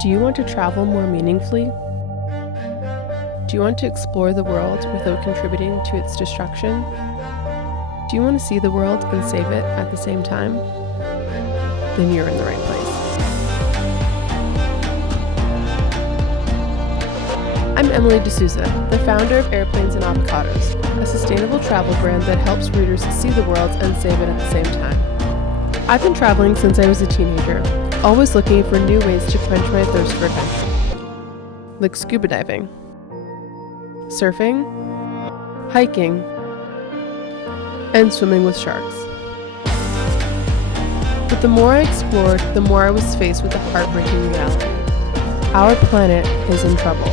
Do you want to travel more meaningfully? Do you want to explore the world without contributing to its destruction? Do you want to see the world and save it at the same time? Then you're in the right place. I'm Emily D'Souza, the founder of Airplanes and Avocados, a sustainable travel brand that helps readers see the world and save it at the same time. I've been traveling since I was a teenager, always looking for new ways to quench my thirst for adventure, like scuba diving, surfing, hiking, and swimming with sharks. But the more I explored, the more I was faced with the heartbreaking reality. Our planet is in trouble.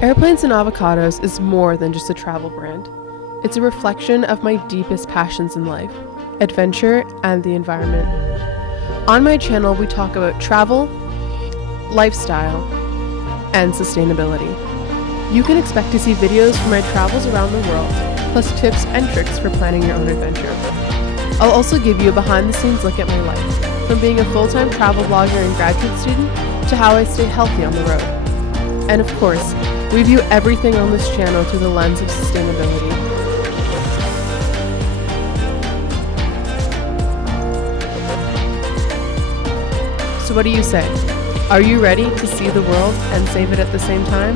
Airplanes and Avocados is more than just a travel brand. It's a reflection of my deepest passions in life, adventure, and the environment. On my channel, we talk about travel, lifestyle, and sustainability. You can expect to see videos from my travels around the world, plus tips and tricks for planning your own adventure. I'll also give you a behind-the-scenes look at my life, from being a full-time travel blogger and graduate student to how I stay healthy on the road. And of course, we view everything on this channel through the lens of sustainability. So what do you say? Are you ready to see the world and save it at the same time?